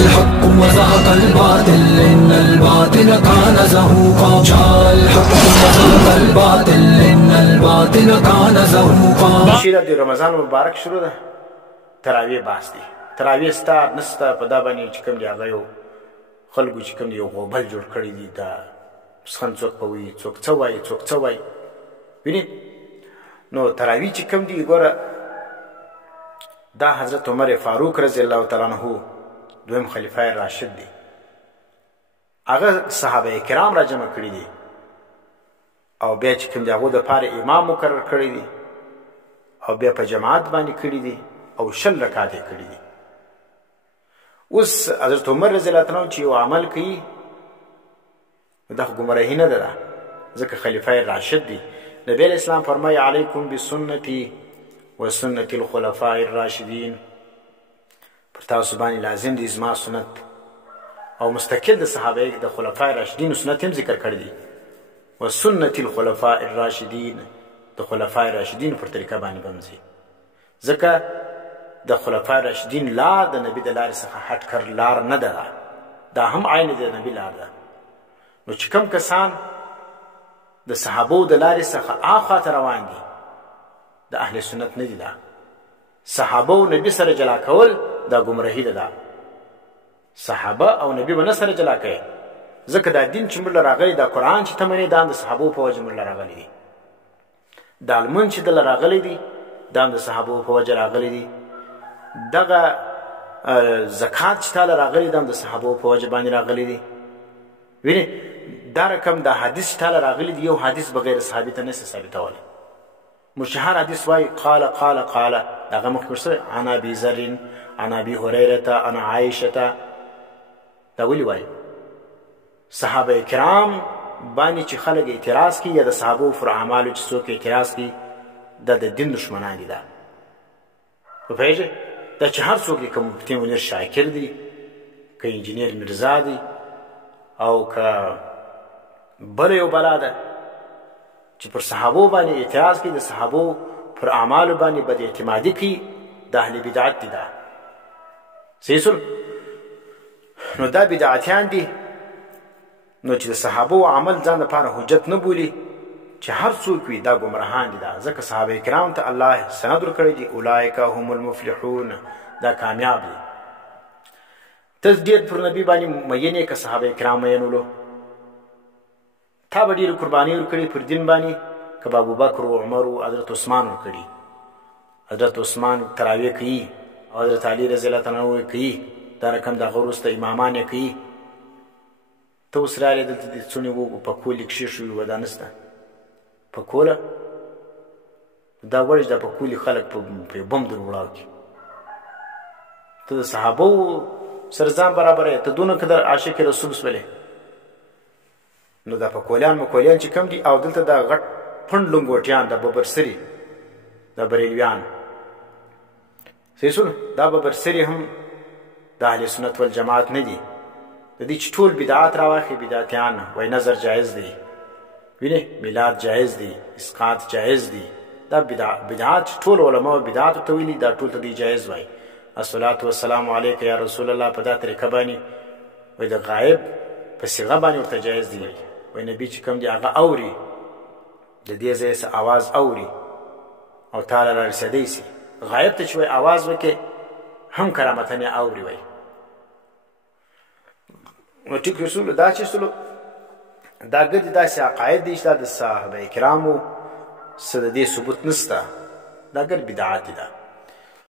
الحق وزهق الباطل إن الباطل كان زهوقا. جاء الحق وزهق الباطل إن الباطل كان زهوقا. شیره د رمضان مبارک شروع ده. تراویح باس دی. تراویح ستا نستا په دا باندې چې کوم دی هغه یو خلکو چې کوم دی یو غوبل جوړ کړی دي دا سخن څوک به وایي څوک څه وایي څوک څه وایي وینې. نو تراویح چې کوم دي ګوره دا حضرت عمر فاروق رضی الله تعالی عنه دویم خلیفه راشد دی. هغه صحابه کرام را جمع کړي دي او بیا چې کوم دی هغو دپاره امام مقرر کړی دی او بیا په جماعت باندې کړي دي او 60 رکعات یې کړي دي. اوس حضرت عمر رضی الله تعالی عنه چې یو عمل کوي دا خو ګمراهي نه ده ځکه خلیفه راشد دی. نبی علیہ السلام فرمایي علیکم بسنتي وسنت الخلفاء الراشدین، پر تاسو باندې لازم دي زما سنت او مستقل د صحابه د خلفای راشدین سنت هم ذکر کړی دي. وسنت الخلفاء الراشدین، د خلفای راشدین پر طریقه باندې بمځي ځکه د خلفای راشدین لار د نبی د لارې څخه هټ کر لار نه ده، دا هم عین د نبی لار ده. نو چې کوم کسان د صحابو د لارې څخه اخواته روان دي د اهل سنت نه دي. دا صحابه او نبی سره جلا کول دا ګمراهي ده. صحابه او نبی به نه سره جلا کوي ځکه دا دین چې موږ راغلی دا قرآن چې ته منې دا د صحابو په وجه موږ راغلی دي. دا لمونځ چې دله راغلی دي دا هم د صحابو په وجه راغلی دي. دغه زکات چې تاله راغلی دا هم د صحابو په وجه باندې راغلی دي. وینې دا رقم دا حدیث چې تاله راغلی دي یو حدیث بغیر صحابي ته نشي ثابتولی. مشهور حدیث وایي قال قال قال دغه مخکې ورسره عن ابي ذر عن ابي هريره عن عائشه. دا ولې وایي؟ صحابه کرام باندې چې خلک اعتراض کوي یا د صحابو پر اعمالو چې څوک اعتراض کوي دا د دین دشمنان دي. دا پوهېږې دا چې هر څوک دي که مفتي منیر شاکر دي که انجینیر میرزا دي او که بله یو بلا ده چې پر صحابو باندې اعتراض کوي د صحابو پر اعمالو باندې بد اعتمادي کوي د اهل بدعت دي. دا صحیح سول. نو دا بدعتیان دي. نو چې د صحابو عمل ځان لپاره حجت نه بولي چې هر څوک وي دا ګمراهان دي. دا ځکه صحابه کرام ته الله سند ورکړی دي اولئک هم المفلحون، دا کامیاب دي. ته ډېر پر نبي باندې مین یې که صحابه کرام مین ولو تا به ډېرې قربانۍ ورکړي پر دین باندې که به ابوبکر و عمر و حضرت عثمان ورکړي. حضرت عثمان تراویح کوي او حضرت علي رضی الله تعالی عنه کوي. دا رقم د هغه وروسته امامان یې کوي. ته اوس راغلې دلته دې څونې په کولې کښېښوي و دا نشته په کوله دا غواړي چې دا په کولې خلک په بم در وړاو کړي. ته د صحابو سره ځان برابر یې ته دونه قدر عاشق رسول سولې. نو دا په کولیان مکولیان چې کم دي او دلته دا غټ پنډ لنګوټیان دا ببرسري دا بریلویان صحیح سول. دا ببرسري هم د اهل سنت والجماعت نه دي. د دې چې ټول بدعات راواخلي بدعتیان وایي نظر جایز دی، وینې میلاد جایز دی، اسقاط جایز دی. دا بدعات ټول علما بدعاتو ته ویلي دا ټول ته دی جایز وایي. الصلاة والسلام علیک یا رسول الله په دا طریقه باندې وایي د غایب په صیغه باندې ورته جایز دی. وایي نبي چې کوم دی هغه اوري د دې ځای څه اواز اوري او تاله را رسېدی سي. غایب ته چې وایي اواز وکړي هم کرامتن یې اوري وایي. نو ټیک رسول دا چې سلو دا ګرځي داسې عقاید دي چې دا د صحابه کرامو څه د دې ثبوت نشته. دا ګر بدعات دي. دا